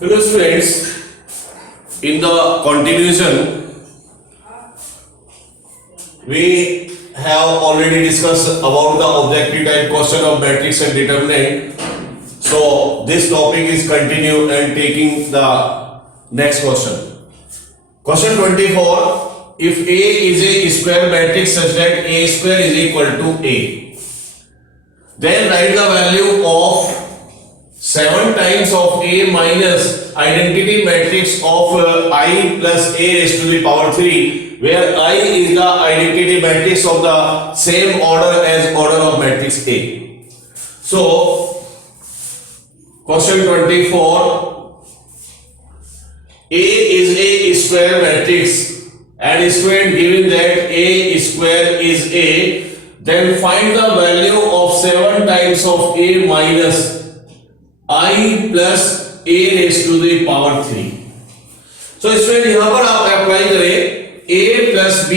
Hello students, in the continuation we have already discussed about the objective type question of matrix and determinant. So this topic is continued and taking the next question. Question 24. If A is a square matrix such that A square is equal to A, then write the value of 7 times of A minus identity matrix of I plus A raised to the power 3, where I is the identity matrix of the same order as order of matrix A. So, question 24, A is a square matrix and student given that A square is A, then find the value of 7 times of A minus I plus A raised to the power 3. So student यहां पर आप apply करें A plus B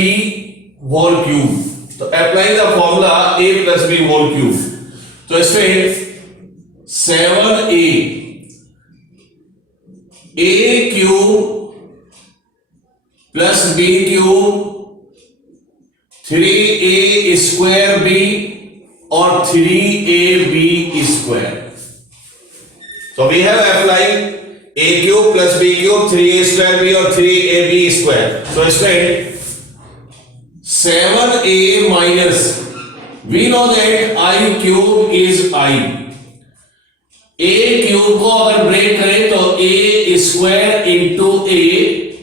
whole cube. तो apply the formula A plus B whole cube. तो student 7A A cube plus B cube 3A square B और 3AB square. So we have applied A cube plus B cube, 3A square B or 3AB square. So student 7A minus, we know that I cube is I. A cube को अगर break करें तो A square into A,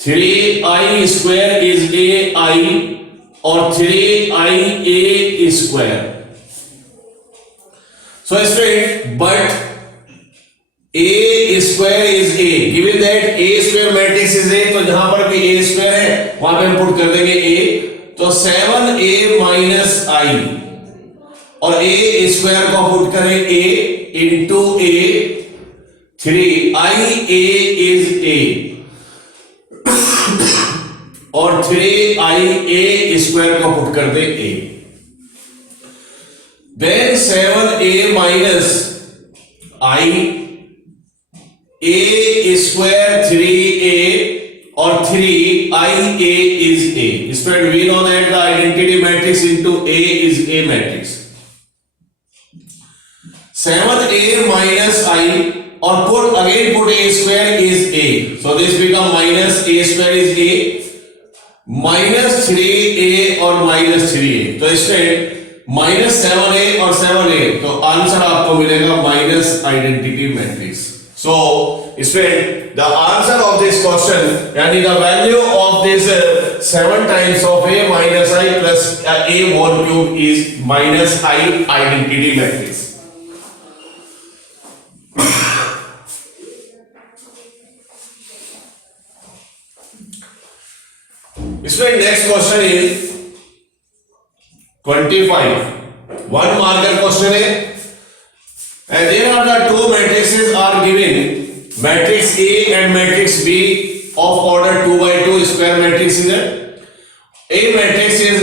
3I square is AI और 3IA square. So student, but A square is A. Given that A square matrix is A, तो जहां पर भी A square है वहां पे हम पुट कर देंगे A. तो 7A minus I और A square को पुट करें A into A, 3IA is A और 3IA square को पुट कर दे A. Then 7A minus I A square 3A or 3IA is A. Student, we know that the identity matrix into A is A matrix. 7A minus I or put A square is A. So this become minus A square is A minus 3A or minus 3A. तो student minus 7A और 7A, तो answer आपको मिलेगा minus identity matrix. So, student, the answer of this question, yani the value of this 7 times of A minus I plus A whole cube is minus I identity matrix. Student, next question is 25. 1 marker question है. And there are the two matrices are given, matrix A and matrix B of order 2 by 2 square matrix is there. A matrix is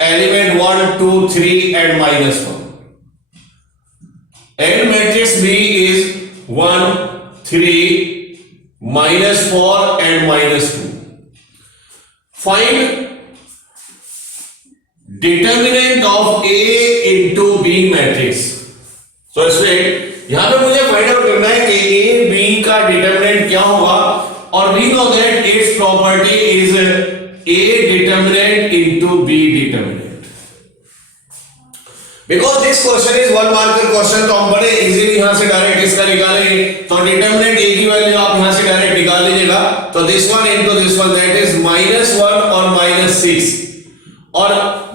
element 1, 2, 3 and minus 1. And matrix B is 1, 3, minus 4 and minus 2. Find determinant of A into B matrix. So student यहाँ पे मुझे find out करना है कि A B का determinant क्या होगा और we know that its property is A determinant into B determinant. Because this question is 1 marker question, तो हम बड़े इजीली यहाँ से डायरेक्ट इसका निकालेंगे. तो डिटरमिनेंट A की वैल्यू आप यहाँ से डायरेक्ट निकाल लीजिएगा. तो this one into this one, that is -1 or -6 और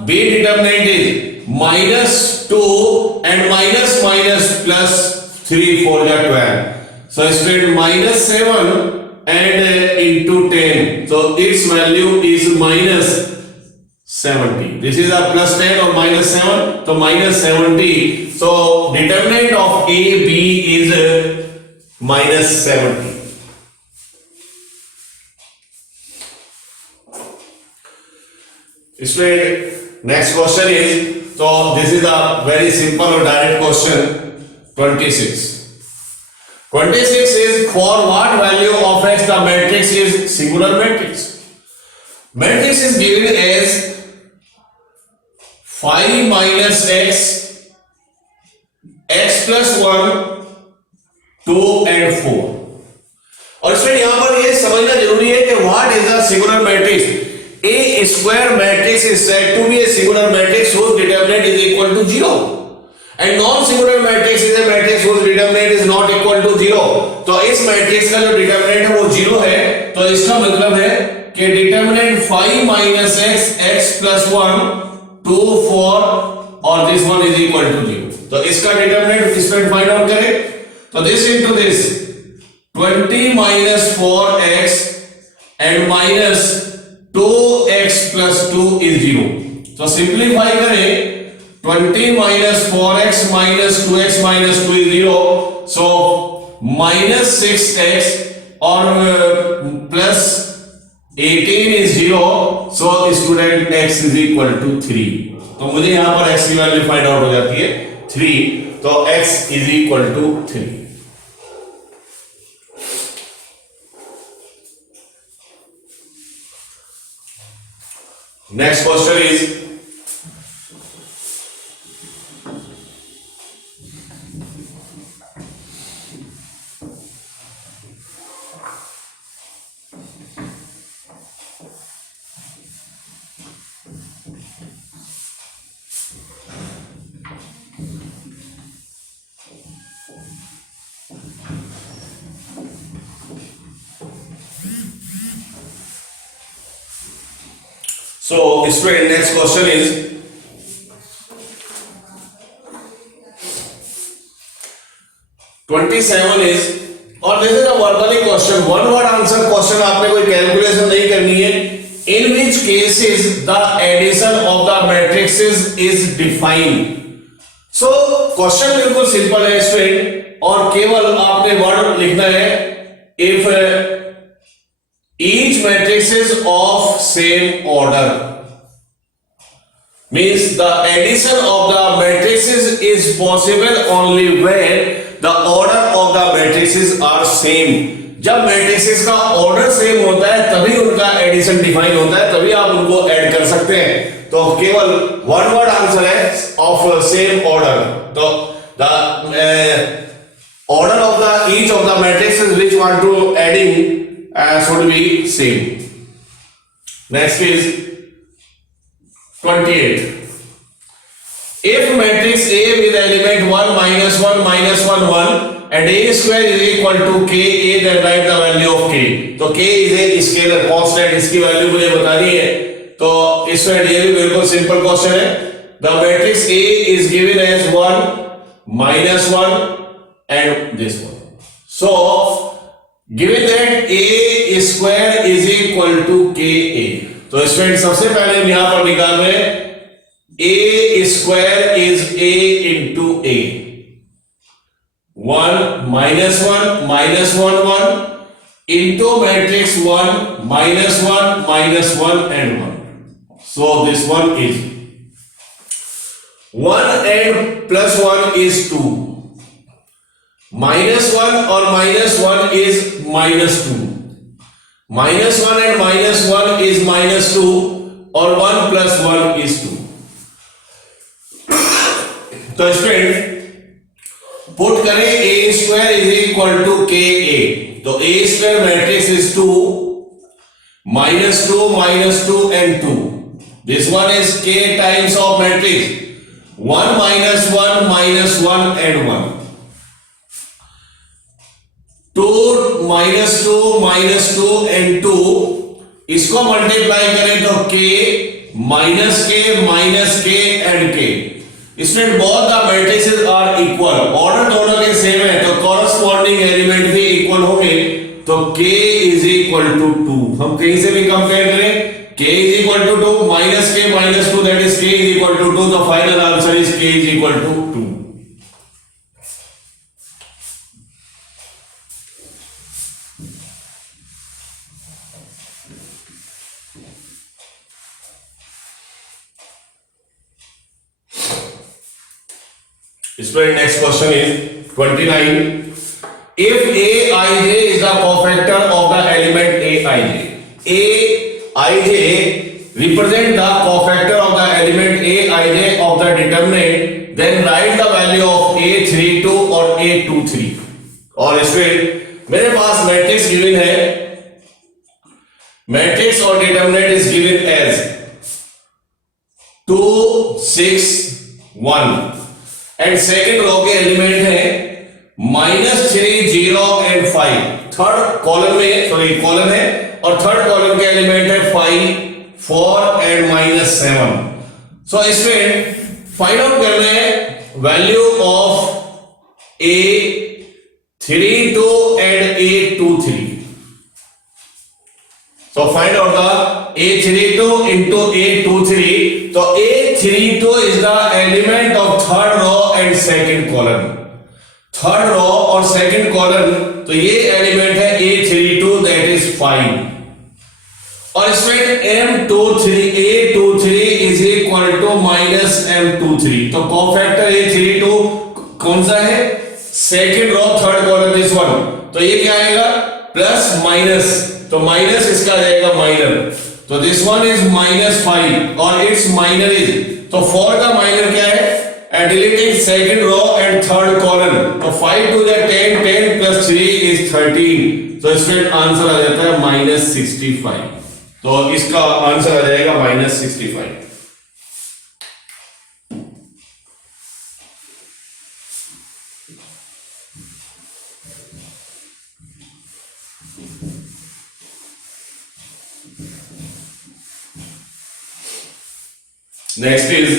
B determinant is -2 and minus plus 3 4 are 12. So student -7 and into 10. So its value is -70. This is a plus 10 or minus 7. So -70. So determinant of A B is -70. Student, next question is, so this is a very simple or direct question. 26. 26 is for what value of x the matrix is singular matrix. Matrix is given as 5 minus x, x plus 1, 2 and 4. और student यहां पर ये समझना जरूरी है कि what is the singular matrix. A square matrix is said to be a singular matrix whose determinant is equal to 0. And non-singular matrix is a matrix whose determinant is not equal to 0. तो इस matrix का जो determinant है वो 0 है. तो इसका मतलब है कि determinant 5 minus x, x plus 1, 2, 4 और this one is equal to 0. तो इसका डिटरमिनेंट इसमें फाइंड आउट करें. तो this into this 20 minus 4x and minus 2x plus 2 is 0. तो सिंप्लीफाई करें 20 minus 4x minus 2x minus 2 is 0. So minus 6x और plus 18 is 0. So student x is equal to 3. तो मुझे यहां पर x की वैल्यू फाइंड आउट हो जाती है 3. तो x is equal to 3. Next question is so student next question is 27 is और this is a verbally question, one word answer question. आपने कोई कैलकुलेशन नहीं करनी है. In which cases the addition of the matrices is defined. So question बिल्कुल simple है student और केवल आपने वर्ड लिखना है if each matrix is of same order. Means the addition of the matrices is possible only when the order of the matrices are same. जब matrices का order same होता है तभी उनका addition define होता है, तभी आप उनको add कर सकते हैं. तो केवल one word answer है of same order. तो the order of the each of the matrices which want to adding should be same. Next is 28. If matrix A with element 1 minus 1 minus 1 1 and A square is equal to K A, then write the value of K. तो K is a scalar constant, इसकी value मुझे बतानी है. तो इसमें ये भी बिल्कुल सिंपल क्वेश्चन है. The matrix A is given as 1 minus 1 and this one. So given that A square is equal to KA, तो इसमें सबसे पहले हम यहां पर निकाल रहे हैं A square is A into A. 1 minus 1 minus 1 1 into matrix 1 minus 1 minus 1 and 1. So this one is 1 and plus 1 is 2. Minus 1 or minus 1 is minus 2. Minus 1 and minus 1 is minus 2 or 1 plus 1 is 2. तो student put करें A square is equal to KA. तो A square matrix is 2 minus 2 minus 2 and 2. This one is K times of matrix 1 minus 1 minus 1 and 1. 2 minus 2 minus 2 and 2. इसको multiply करें तो K minus K and K. इसमें both the matrices are equal. Order दोनों के same है तो corresponding element भी equal होंगे. तो K is equal to 2. हम कहीं से भी कंपेयर करें K is equal to 2 minus K minus 2 that is K is equal to 2. The final answer is K is equal to 2. Next question is 29. if aij is the cofactor of the element aij, aij represent the cofactor of the element aij of the determinant, then write the value of a32 और a23। और इसमें मेरे पास matrix given है, matrix और determinant is given as 2 6 1 and second row के element है -3 0 and 5। Third column में कॉलम है और थर्ड कॉलम के एलिमेंट है 5 4 एंड -7। सो इसमें फाइंड आउट करना है value of a32 and a23। So find out the A32 into A23. So A32 is the element of third row and second column. Third row और second column, तो ये element है A32, that is 5. और इसमें M23 A23 is equal to minus M23. तो cofactor A32 कौन सा है? Second row third column this one. तो ये क्या आएगा? प्लस माइनस, तो माइनस इसका आ जाएगा माइनर, तो दिस वन इज -5 और इट्स माइनर इज, तो 4 का माइनर क्या है? And deleting second row and third column, तो 5 to the 10 10 plus 3 is 13। तो इसमें आंसर आ जाता है -65। तो इसका आंसर आ जाएगा -65। Next is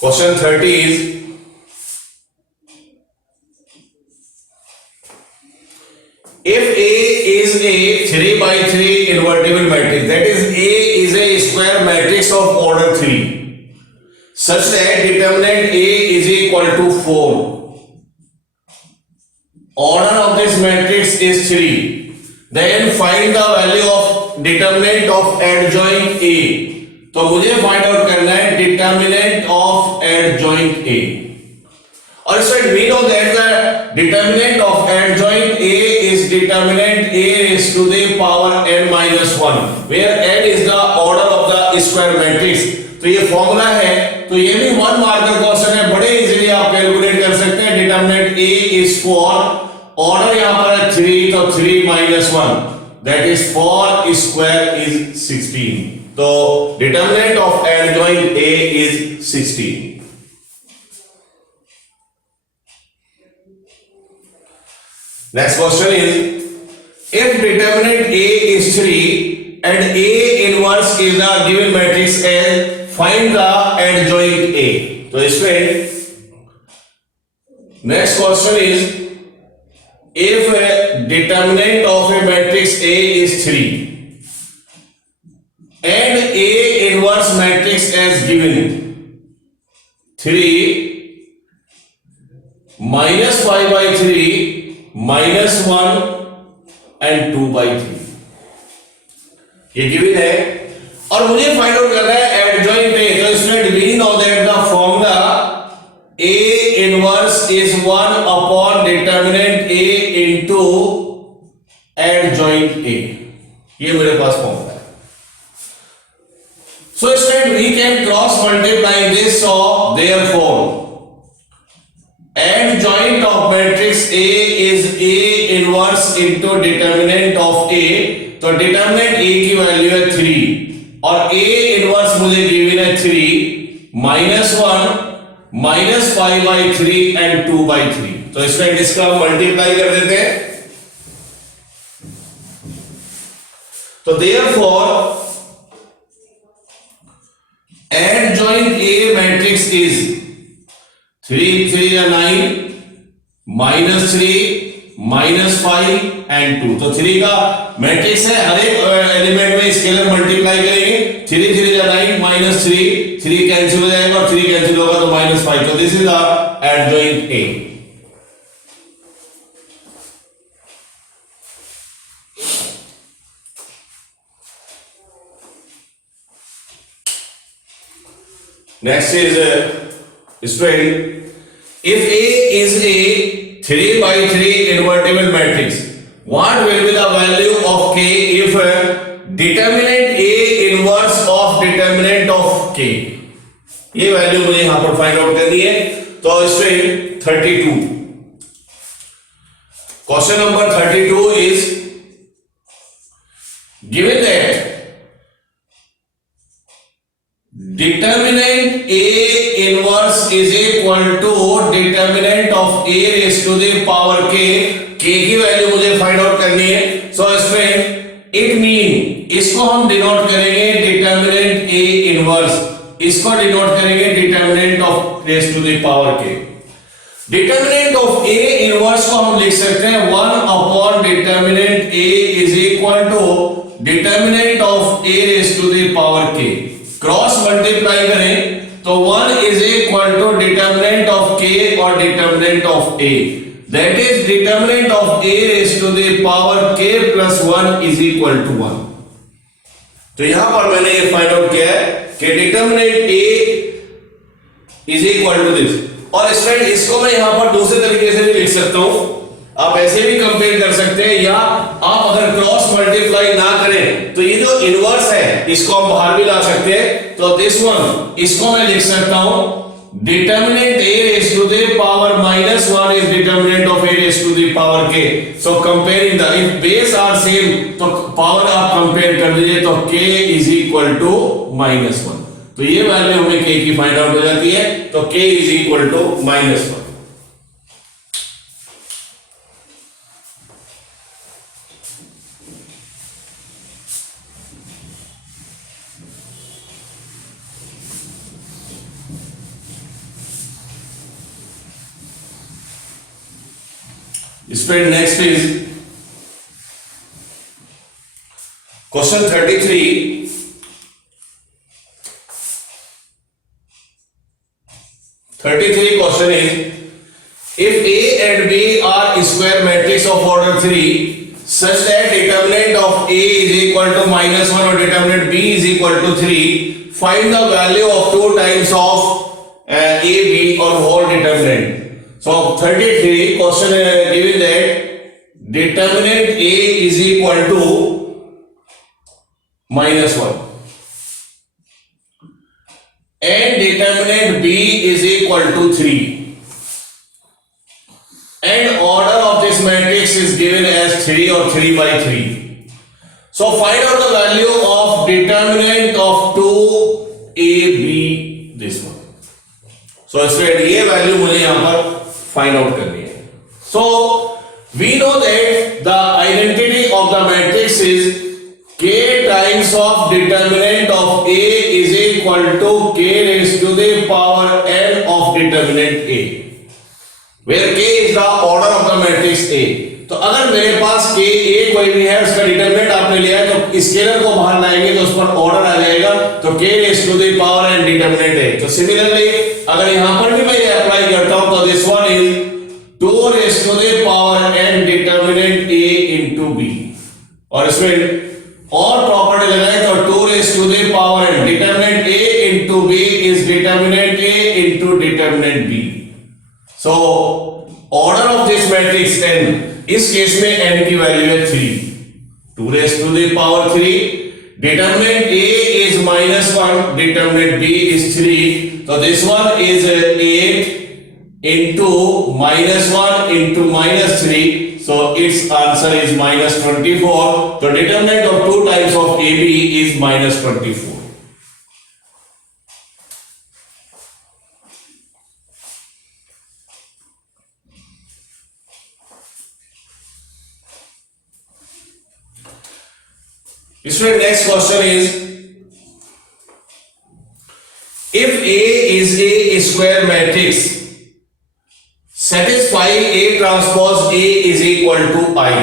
question 30 is if A is a 3 by 3 invertible matrix, that is A is a square matrix of order 3 such that determinant A is equal to 4, order of this matrix is 3, then find the value of determinant of adjoint A। तो मुझे find out करना है determinant of adjoint A, और इसमें we know that the determinant of adjoint A is determinant A raise to the power n minus 1 where n is the order of the square matrix. तो ये formula है, तो ये भी one marker question है, बड़े इजीली आप calculate कर सकते हैं। डिटर्मिनेंट ए इज 4, ऑर्डर यहां पर है 3, तो 3 minus 1 that is 4 square is 16। तो determinant of adjoint A is 16। Next question is if determinant A is 3 and A inverse is the given matrix L, find the adjoint A। तो इसमें next question is if a determinant of a matrix A is 3 and A inverse matrix as given 3 -5 by 3 -1 and 2 by 3 ये given है, और मुझे find out करना है adjoint A. तो इसमें we know that the formula A inverse is 1 upon determinant A into adjoint A। ये मेरे पास फॉर्मूला है। So student, we can cross multiply this, so therefore adjoint of matrix A is A inverse into determinant of A। तो determinant A की value है 3 और A inverse मुझे given है 3 -1 -5 by 3 and 2 by 3। तो इसमें इसका मल्टीप्लाई कर देते हैं, तो therefore adjoint A matrix is 3 3 9 -3 -5 and 2। तो 3 का मैट्रिक्स है, हर एक एलिमेंट में स्केलर मल्टीप्लाई करेंगे, 3 3 9 -3 3 कैंसिल हो जाएगा और 3 कैंसिल होगा तो -5। तो this is the adjoint A। Next is student, if A is a 3/3 invertible matrix. What will be the value of K if determinant A inverse of determinant of K? ये value मुझे यहां पर find out करनी है। तो इसमें 32 question number 32 is given that determinant A inverse is equal to determinant of A raised to the power K की value मुझे फाइंड आउट करनी है। सो इसमें इट मीन इसको हम डिनोट करेंगे डिटर्मिनेंट A इनवर्स, इसको डिनोट करेंगे determinant of raise to the power K। Determinant of A inverse को हम लिख सकते हैं 1 upon determinant A is equal to determinant of A raise to the power K। Cross multiply करें तो 1 is equal to determinant of K और determinant of A, that is determinant of A raise to the power K plus 1 is equal to 1। तो यहां पर मैंने ये find out किया है कि determinant A is equal to this. और स्टूडेंट इसको मैं यहां पर दूसरे तरीके से भी लिख सकता हूं, आप ऐसे भी कंपेयर कर सकते हैं, या आप अगर क्रॉस मल्टीप्लाई ना करें तो ये जो इनवर्स है इसको हम बाहर भी ला सकते हैं। तो दिस वन इसको मैं लिख सकता हूं determinant A raise to the power -1 is determinant of A raise to the power K। So comparing the if base are same तो पावर आप कंपेयर कर लीजिए तो K इज इक्वल टू -1। तो ये वैल्यू हमें K की फाइंड आउट हो जाती है। तो K is equal to -1। Student, next is question 33. Question is, if A and B are square matrix of order 3 such that determinant of A is equal to -1 or determinant B is equal to 3, find the value of 2 times of A, B or whole determinant. So 33 question given that determinant A is equal to -1 and determinant B is equal to 3 and order of this matrix is given as 3 or 3/3. So find out the value of determinant of 2AB, this one. So इसमें ये value मुझे यहां पर find out करनी है। So we know that the identity of the matrix is K times of determinant of A is equal to K raise to the power n of determinant A, where K is the order of the matrix A। तो अगर मेरे पास K A कोई भी है, उसका determinant आपने लिया है तो स्केलर को बाहर लाएंगे तो उस पर ऑर्डर आ जाएगा, तो K raise to the power n determinant A। तो सिमिलरली अगर यहां पर भी मैं ये अप्लाई करता हूं तो this one is 2 raise to the power n determinant A into B, और इसमें और प्रॉपर्टी लगाए तो 2 raise to the power n determinant A into B is determinant A into determinant B। So order of this matrix n, इस case में n की value है 3, 2 raise to the पावर 3, determinant A is -1, determinant B is 3, so this one is 8 into -1 into -3, so its answer is -24. So determinant of 2 times of AB is -24. Student, next question is, if A is a square matrix, satisfy A transpose A is equal to I.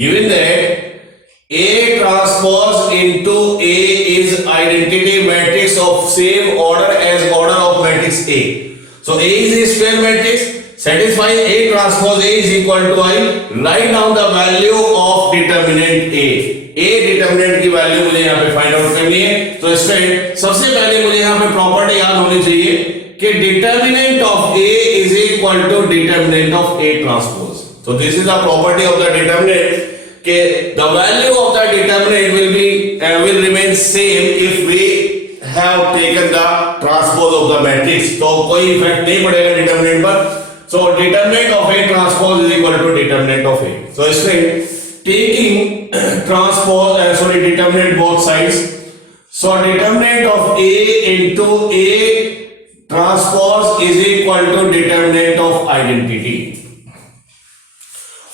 Given that A transpose into A is identity matrix of same order as order of matrix A. So A is a square matrix, satisfy A transpose A is equal to I. Write down the value of determinant A. A determinant की value मुझे यहाँ पे find out करनी है। तो student सबसे पहले मुझे यहाँ पे प्रॉपर्टी याद होनी चाहिए कि determinant of A is equal equal to determinant of A transpose. So this is the property of the determinant. Okay, the value of the determinant will remain same if we have taken the transpose of the matrix. तो कोई effect नहीं पड़ेगा determinant पर. So determinant of A transpose is equal to determinant of A. So इसमें taking determinant both sides. So determinant of A into A transpose is equal to determinant of identity.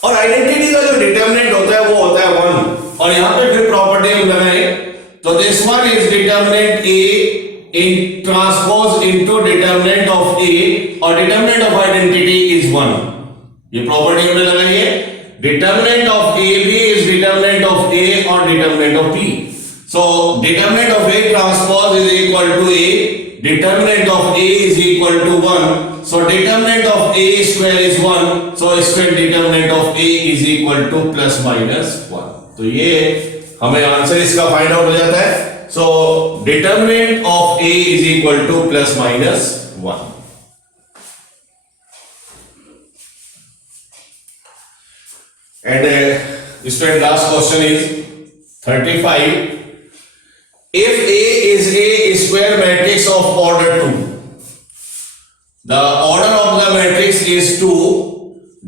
और identity का जो determinant होता है वो होता है 1 और यहां पे फिर प्रॉपर्टी हम लगाए तो this one is determinant A in transpose into determinant of A और डिटरमिनेंट ऑफ आइडेंटिटी इज 1. ये प्रॉपर्टी हमने लगाई है. डिटरमिनेंट ऑफ A भी इज डिटरमिनेंट ऑफ A और determinant of B. So determinant of A transpose is equal to A, determinant of A is equal to 1. So determinant of A square is 1. So square determinant of A is equal to plus minus 1. तो ये हमें answer इसका find out हो जाता है. So determinant of A is equal to plus minus 1. And student last question is 35. If A is a square matrix of order 2, the order of the matrix is 2,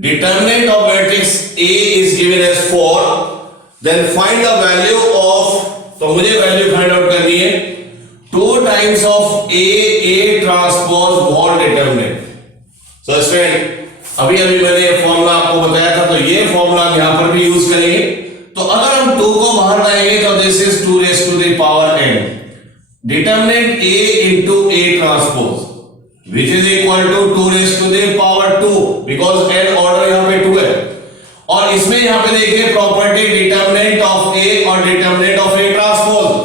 determinant of matrix A is given as 4, then find the value of, तो मुझे value find out करनी है 2 times of A transpose whole determinant. So student अभी मैंने ये formula आपको बताया था तो ये फॉर्मूला यहां पर भी यूज करेंगे. तो अगर हम 2 को बाहर लाएंगे तो this is 2 raised to the power n. Determinant A into A transpose which is equal to 2 raised to the power 2 because n order यहाँ पे 2 है. और इसमें यहाँ पे देखिए प्रॉपर्टी determinant of A और determinant of A transpose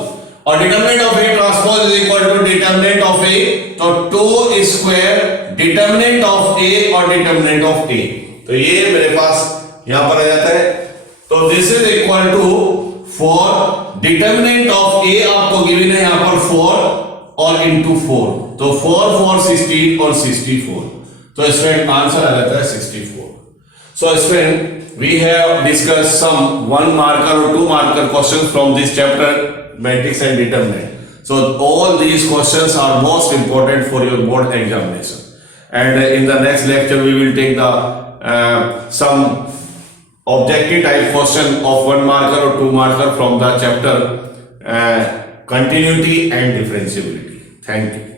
और determinant of A transpose is equal to determinant of A. तो 2 square determinant of A और determinant of A. तो ये मेरे पास यहाँ पर आ जाता है. तो this is equal to 4 determinant of A आपको गिवन है यहां पर 4 और इनटू 4 तो 4 4 16 और 64. तो स्टूडेंट आंसर आ जाता है 64. So student we have discuss some 1 marker और 2 marker questions from this chapter matrix and determinant. So all these questions are most important for your board examination and in the next lecture we will take the some objective type question of 1 marker or 2 marker from the chapter continuity and differentiability. Thank you.